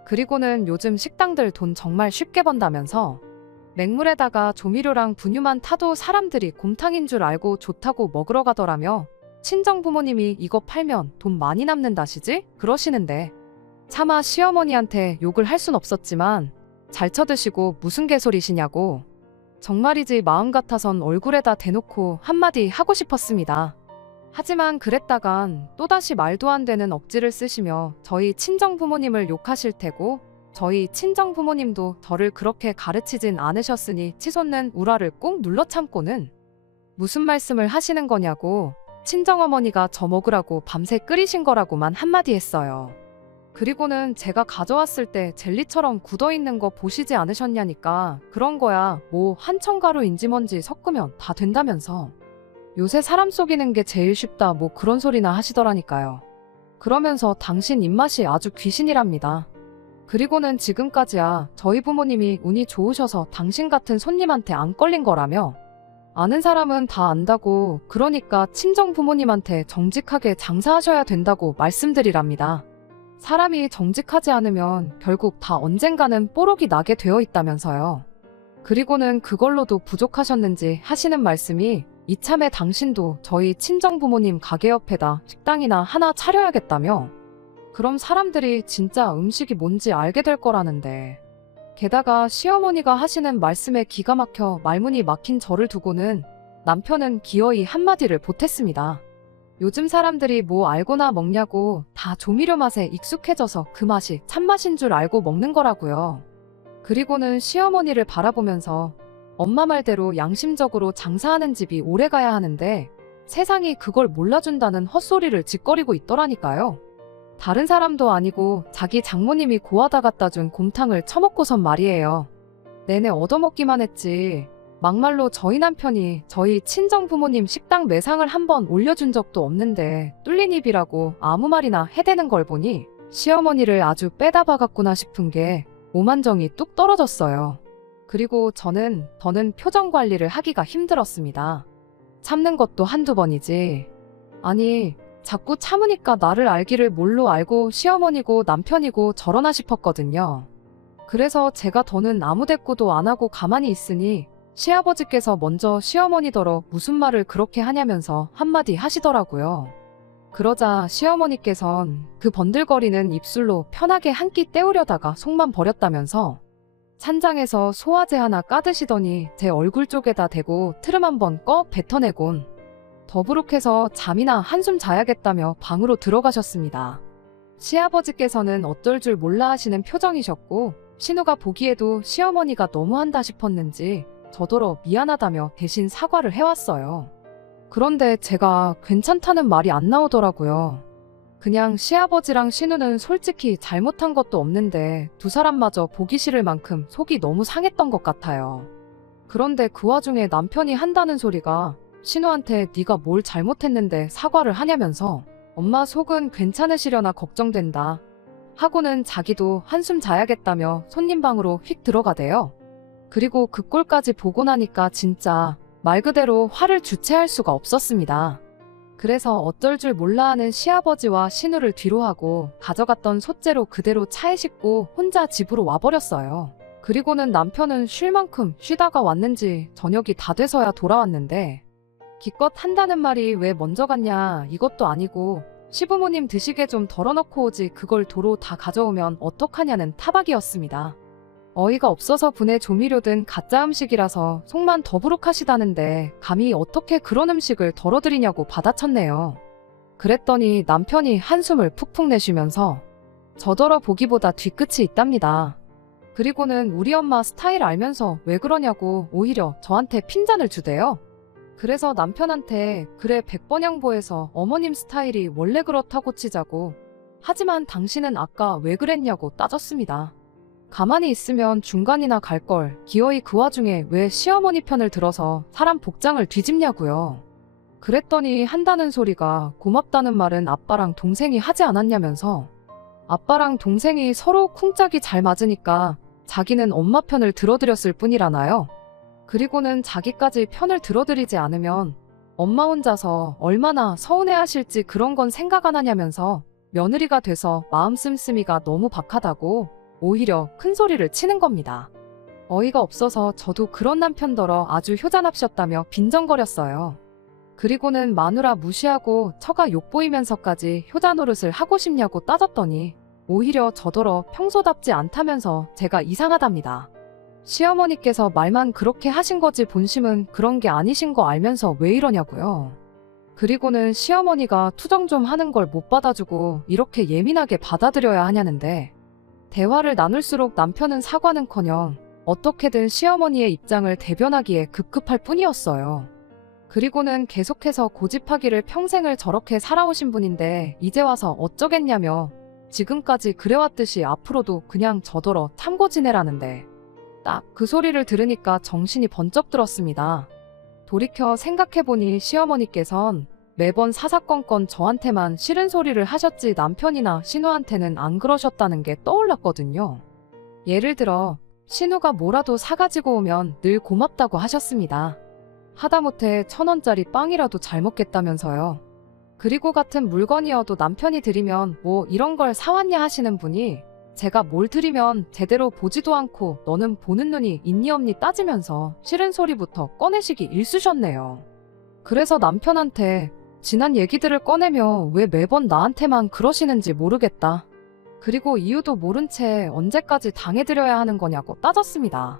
그리고는 요즘 식당들 돈 정말 쉽게 번다면서 맹물에다가 조미료랑 분유만 타도 사람들이 곰탕인 줄 알고 좋다고 먹으러 가더라며 친정 부모님이 이거 팔면 돈 많이 남는다시지? 그러시는데 차마 시어머니한테 욕을 할 순 없었지만 잘 쳐드시고 무슨 개소리시냐고 정말이지 마음 같아선 얼굴에다 대놓고 한마디 하고 싶었습니다. 하지만 그랬다간 또다시 말도 안 되는 억지를 쓰시며 저희 친정 부모님을 욕하실 테고 저희 친정 부모님도 저를 그렇게 가르치진 않으셨으니 치솟는 우라를 꾹 눌러 참고는 무슨 말씀을 하시는 거냐고 친정어머니가 저 먹으라고 밤새 끓이신 거라고만 한마디 했어요. 그리고는 제가 가져왔을 때 젤리처럼 굳어있는 거 보시지 않으셨냐니까 그런 거야 뭐 한청가루인지 뭔지 섞으면 다 된다면서 요새 사람 속이는 게 제일 쉽다 뭐 그런 소리나 하시더라니까요. 그러면서 당신 입맛이 아주 귀신이랍니다. 그리고는 지금까지야 저희 부모님이 운이 좋으셔서 당신 같은 손님한테 안 걸린 거라며 아는 사람은 다 안다고 그러니까 친정 부모님한테 정직하게 장사하셔야 된다고 말씀드리랍니다. 사람이 정직하지 않으면 결국 다 언젠가는 뽀록이 나게 되어 있다면서요. 그리고는 그걸로도 부족하셨는지 하시는 말씀이 이참에 당신도 저희 친정 부모님 가게 옆에다 식당이나 하나 차려야겠다며 그럼 사람들이 진짜 음식이 뭔지 알게 될 거라는데 게다가 시어머니가 하시는 말씀에 기가 막혀 말문이 막힌 저를 두고는 남편은 기어이 한마디를 보탰습니다. 요즘 사람들이 뭐 알고나 먹냐고 다 조미료 맛에 익숙해져서 그 맛이 참맛인 줄 알고 먹는 거라고요. 그리고는 시어머니를 바라보면서 엄마 말대로 양심적으로 장사하는 집이 오래가야 하는데 세상이 그걸 몰라준다는 헛소리를 짓거리고 있더라니까요. 다른 사람도 아니고 자기 장모님이 고아다 갖다 준 곰탕을 처먹고선 말이에요. 내내 얻어먹기만 했지. 막말로 저희 남편이 저희 친정 부모님 식당 매상을 한번 올려준 적도 없는데 뚫린 입이라고 아무 말이나 해대는 걸 보니 시어머니를 아주 빼다 박았구나 싶은 게 오만정이 뚝 떨어졌어요. 그리고 저는 더는 표정 관리를 하기가 힘들었습니다. 참는 것도 한두 번이지. 아니 자꾸 참으니까 나를 알기를 뭘로 알고 시어머니고 남편이고 저러나 싶었거든요. 그래서 제가 더는 아무 대꾸도 안 하고 가만히 있으니 시아버지께서 먼저 시어머니더러 무슨 말을 그렇게 하냐면서 한마디 하시더라고요. 그러자 시어머니께선 그 번들거리는 입술로 편하게 한 끼 때우려다가 속만 버렸다면서 찬장에서 소화제 하나 까드시더니 제 얼굴 쪽에다 대고 트름 한번 꺼 뱉어내곤 더부룩해서 잠이나 한숨 자야겠다며 방으로 들어가셨습니다. 시아버지께서는 어쩔 줄 몰라 하시는 표정이셨고 신우가 보기에도 시어머니가 너무한다 싶었는지 저더러 미안하다며 대신 사과를 해왔어요. 그런데 제가 괜찮다는 말이 안 나오더라고요. 그냥 시아버지랑 신우는 솔직히 잘못한 것도 없는데 두 사람마저 보기 싫을 만큼 속이 너무 상했던 것 같아요. 그런데 그 와중에 남편이 한다는 소리가 신우한테 네가 뭘 잘못했는데 사과를 하냐면서 엄마 속은 괜찮으시려나 걱정된다 하고는 자기도 한숨 자야겠다며 손님 방으로 휙 들어가대요. 그리고 그 꼴까지 보고 나니까 진짜 말 그대로 화를 주체할 수가 없었습니다. 그래서 어쩔 줄 몰라 하는 시아버지와 신우를 뒤로하고 가져갔던 솥재료 그대로 차에 싣고 혼자 집으로 와버렸어요. 그리고는 남편은 쉴 만큼 쉬다가 왔는지 저녁이 다 돼서야 돌아왔는데 기껏 한다는 말이 왜 먼저 갔냐 이것도 아니고 시부모님 드시게 좀 덜어놓고 오지 그걸 도로 다 가져오면 어떡하냐는 타박이었습니다. 어이가 없어서 분해 조미료든 가짜 음식이라서 속만 더부룩하시다는데 감히 어떻게 그런 음식을 덜어드리냐고 받아쳤네요. 그랬더니 남편이 한숨을 푹푹 내쉬면서 저더러 보기보다 뒤끝이 있답니다. 그리고는 우리 엄마 스타일 알면서 왜 그러냐고 오히려 저한테 핀잔을 주대요. 그래서 남편한테 그래 백번양보해서 어머님 스타일이 원래 그렇다고 치자고 하지만 당신은 아까 왜 그랬냐고 따졌습니다. 가만히 있으면 중간이나 갈걸 기어이 그 와중에 왜 시어머니 편을 들어서 사람 복장을 뒤집냐고요. 그랬더니 한다는 소리가 고맙다는 말은 아빠랑 동생이 하지 않았냐면서 아빠랑 동생이 서로 쿵짝이 잘 맞으니까 자기는 엄마 편을 들어드렸을 뿐이라나요. 그리고는 자기까지 편을 들어드리지 않으면 엄마 혼자서 얼마나 서운해하실지 그런 건 생각 안 하냐면서 며느리가 돼서 마음 씀씀이가 너무 박하다고 오히려 큰 소리를 치는 겁니다. 어이가 없어서 저도 그런 남편더러 아주 효자납셨다며 빈정거렸어요. 그리고는 마누라 무시하고 처가 욕보이면서까지 효자 노릇을 하고 싶냐고 따졌더니 오히려 저더러 평소답지 않다면서 제가 이상하답니다. 시어머니께서 말만 그렇게 하신 거지 본심은 그런 게 아니신 거 알면서 왜 이러냐고요. 그리고는 시어머니가 투정 좀 하는 걸 못 받아주고 이렇게 예민하게 받아들여야 하냐는데 대화를 나눌수록 남편은 사과는커녕 어떻게든 시어머니의 입장을 대변하기에 급급할 뿐이었어요. 그리고는 계속해서 고집하기를 평생을 저렇게 살아오신 분인데 이제 와서 어쩌겠냐며 지금까지 그래왔듯이 앞으로도 그냥 저더러 참고 지내라는데 딱 그 소리를 들으니까 정신이 번쩍 들었습니다. 돌이켜 생각해보니 시어머니께선 매번 사사건건 저한테만 싫은 소리를 하셨지 남편이나 신우한테는 안 그러셨다는 게 떠올랐거든요. 예를 들어 신우가 뭐라도 사가지고 오면 늘 고맙다고 하셨습니다. 하다못해 1,000원짜리 빵이라도 잘 먹겠다면서요. 그리고 같은 물건이어도 남편이 드리면 뭐 이런 걸 사왔냐 하시는 분이 제가 뭘 드리면 제대로 보지도 않고 너는 보는 눈이 있니 없니 따지면서 싫은 소리부터 꺼내시기 일쑤셨네요. 그래서 남편한테 지난 얘기들을 꺼내며 왜 매번 나한테만 그러시는지 모르겠다. 그리고 이유도 모른 채 언제까지 당해드려야 하는 거냐고 따졌습니다.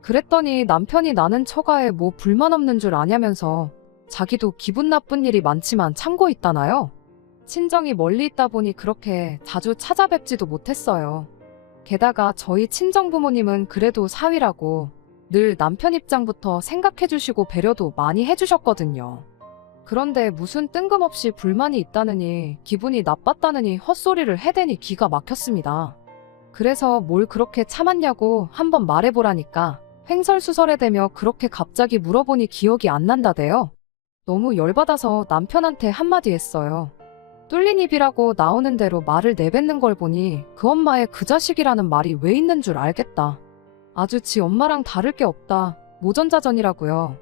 그랬더니 남편이 나는 처가에 뭐 불만 없는 줄 아냐면서 자기도 기분 나쁜 일이 많지만 참고 있다나요? 친정이 멀리 있다 보니 그렇게 자주 찾아뵙지도 못했어요. 게다가 저희 친정부모님은 그래도 사위라고 늘 남편 입장부터 생각해주시고 배려도 많이 해주셨거든요. 그런데 무슨 뜬금없이 불만이 있다느니 기분이 나빴다느니 헛소리를 해대니 기가 막혔습니다. 그래서 뭘 그렇게 참았냐고 한번 말해보라니까 횡설수설해대며 그렇게 갑자기 물어보니 기억이 안 난다대요. 너무 열받아서 남편한테 한마디 했어요. 뚫린 입이라고 나오는 대로 말을 내뱉는 걸 보니 그 엄마의 그 자식이라는 말이 왜 있는 줄 알겠다. 아주 지 엄마랑 다를 게 없다. 모전자전이라고요.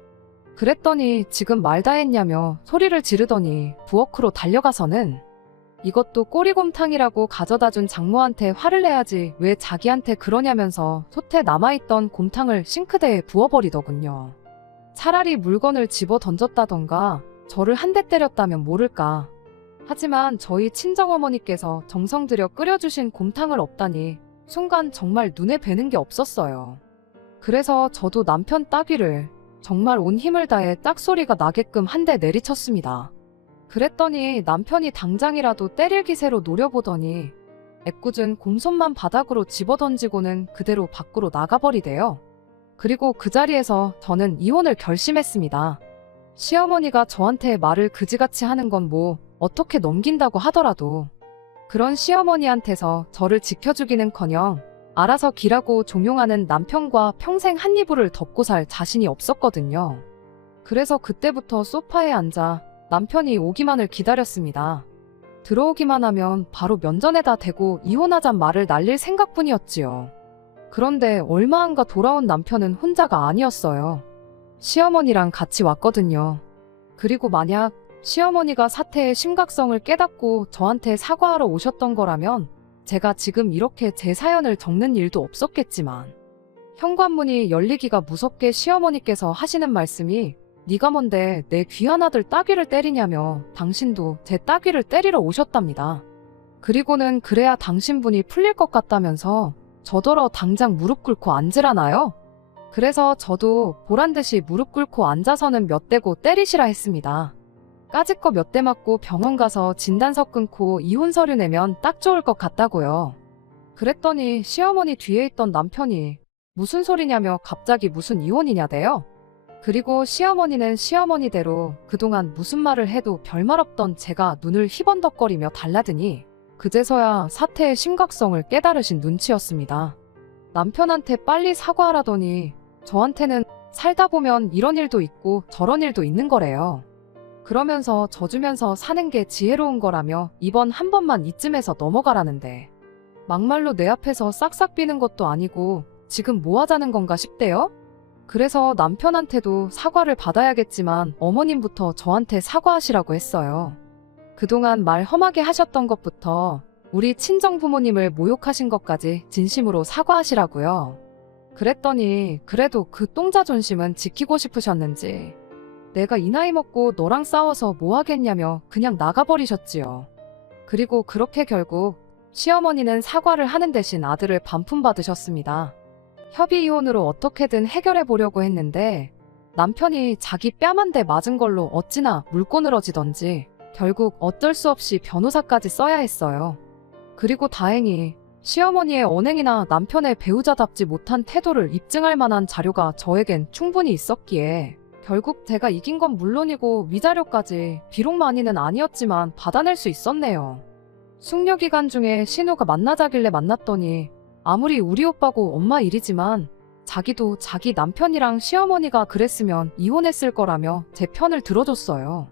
그랬더니 지금 말 다 했냐며 소리를 지르더니 부엌으로 달려가서는 이것도 꼬리곰탕이라고 가져다준 장모한테 화를 내야지 왜 자기한테 그러냐면서 솥에 남아있던 곰탕을 싱크대에 부어버리더군요. 차라리 물건을 집어 던졌다던가 저를 한 대 때렸다면 모를까. 하지만 저희 친정어머니께서 정성 들여 끓여주신 곰탕을 없다니 순간 정말 눈에 뵈는 게 없었어요. 그래서 저도 남편 따귀를 정말 온 힘을 다해 짝소리가 나게끔 한 대 내리쳤습니다. 그랬더니 남편이 당장이라도 때릴 기세로 노려보더니 애꿎은 곰손만 바닥으로 집어던지고는 그대로 밖으로 나가버리대요. 그리고 그 자리에서 저는 이혼을 결심했습니다. 시어머니가 저한테 말을 그지같이 하는 건 뭐 어떻게 넘긴다고 하더라도 그런 시어머니한테서 저를 지켜주기는커녕 알아서 기라고 종용하는 남편과 평생 한 이불을 덮고 살 자신이 없었거든요. 그래서 그때부터 소파에 앉아 남편이 오기만을 기다렸습니다. 들어오기만 하면 바로 면전에다 대고 이혼하잔 말을 날릴 생각뿐이었지요. 그런데 얼마 안가 돌아온 남편은 혼자가 아니었어요. 시어머니랑 같이 왔거든요. 그리고 만약 시어머니가 사태의 심각성을 깨닫고 저한테 사과하러 오셨던 거라면 제가 지금 이렇게 제 사연을 적는 일도 없었겠지만 현관문이 열리기가 무섭게 시어머니께서 하시는 말씀이 네가 뭔데 내 귀한 아들 따귀를 때리냐며 당신도 제 따귀를 때리러 오셨답니다. 그리고는 그래야 당신분이 풀릴 것 같다면서 저더러 당장 무릎 꿇고 앉으라나요? 그래서 저도 보란듯이 무릎 꿇고 앉아서는 몇 대고 때리시라 했습니다. 까짓 거 몇 대 맞고 병원 가서 진단서 끊고 이혼 서류 내면 딱 좋을 것 같다고요. 그랬더니 시어머니 뒤에 있던 남편이 무슨 소리냐며 갑자기 무슨 이혼이냐대요. 그리고 시어머니는 시어머니대로 그동안 무슨 말을 해도 별말 없던 제가 눈을 희번덕거리며 달라드니 그제서야 사태의 심각성을 깨달으신 눈치였습니다. 남편한테 빨리 사과하라더니 저한테는 살다 보면 이런 일도 있고 저런 일도 있는 거래요. 그러면서 져주면서 사는 게 지혜로운 거라며 이번 한 번만 이쯤에서 넘어가라는데 막말로 내 앞에서 싹싹 비는 것도 아니고 지금 뭐 하자는 건가 싶대요. 그래서 남편한테도 사과를 받아야겠지만 어머님부터 저한테 사과하시라고 했어요. 그동안 말 험하게 하셨던 것부터 우리 친정 부모님을 모욕하신 것까지 진심으로 사과하시라고요. 그랬더니 그래도 그 똥 자존심은 지키고 싶으셨는지 내가 이 나이 먹고 너랑 싸워서 뭐 하겠냐며 그냥 나가버리셨지요. 그리고 그렇게 결국 시어머니는 사과를 하는 대신 아들을 반품받으셨습니다. 협의 이혼으로 어떻게든 해결해 보려고 했는데 남편이 자기 뺨 한 대 맞은 걸로 어찌나 물꼬늘어지던지 결국 어쩔 수 없이 변호사까지 써야 했어요. 그리고 다행히 시어머니의 언행이나 남편의 배우자답지 못한 태도를 입증할 만한 자료가 저에겐 충분히 있었기에 결국 제가 이긴 건 물론이고 위자료까지 비록 많이는 아니었지만 받아낼 수 있었네요. 숙려 기간 중에 신우가 만나자길래 만났더니 아무리 우리 오빠고 엄마 일이지만 자기도 자기 남편이랑 시어머니가 그랬으면 이혼했을 거라며 제 편을 들어줬어요.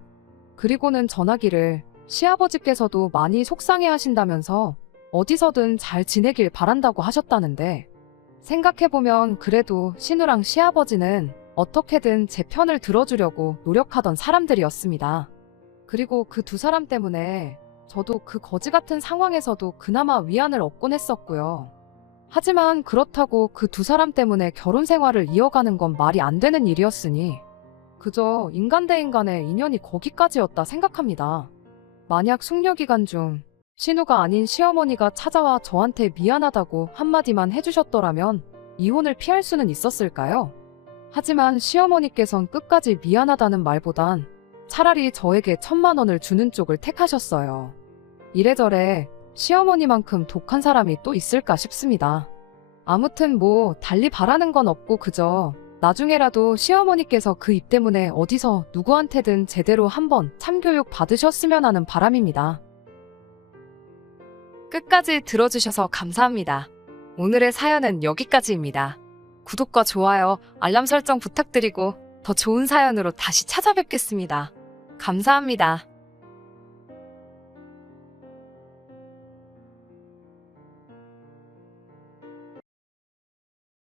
그리고는 전화기를 시아버지께서도 많이 속상해 하신다면서 어디서든 잘 지내길 바란다고 하셨다는데 생각해보면 그래도 신우랑 시아버지는 어떻게든 제 편을 들어주려고 노력하던 사람들이었습니다. 그리고 그 두 사람 때문에 저도 그 거지 같은 상황에서도 그나마 위안을 얻곤 했었고요. 하지만 그렇다고 그 두 사람 때문에 결혼 생활을 이어가는 건 말이 안 되는 일이었으니 그저 인간 대 인간의 인연이 거기까지였다 생각합니다. 만약 숙려 기간 중 신우가 아닌 시어머니가 찾아와 저한테 미안하다고 한마디만 해주셨더라면 이혼을 피할 수는 있었을까요? 하지만 시어머니께선 끝까지 미안하다는 말보단 차라리 저에게 1,000만 원을 주는 쪽을 택하셨어요. 이래저래 시어머니만큼 독한 사람이 또 있을까 싶습니다. 아무튼 뭐 달리 바라는 건 없고 그저 나중에라도 시어머니께서 그 입 때문에 어디서 누구한테든 제대로 한번 참교육 받으셨으면 하는 바람입니다. 끝까지 들어주셔서 감사합니다. 오늘의 사연은 여기까지입니다. 구독과 좋아요, 알람 설정 부탁드리고 더 좋은 사연으로 다시 찾아뵙겠습니다. 감사합니다.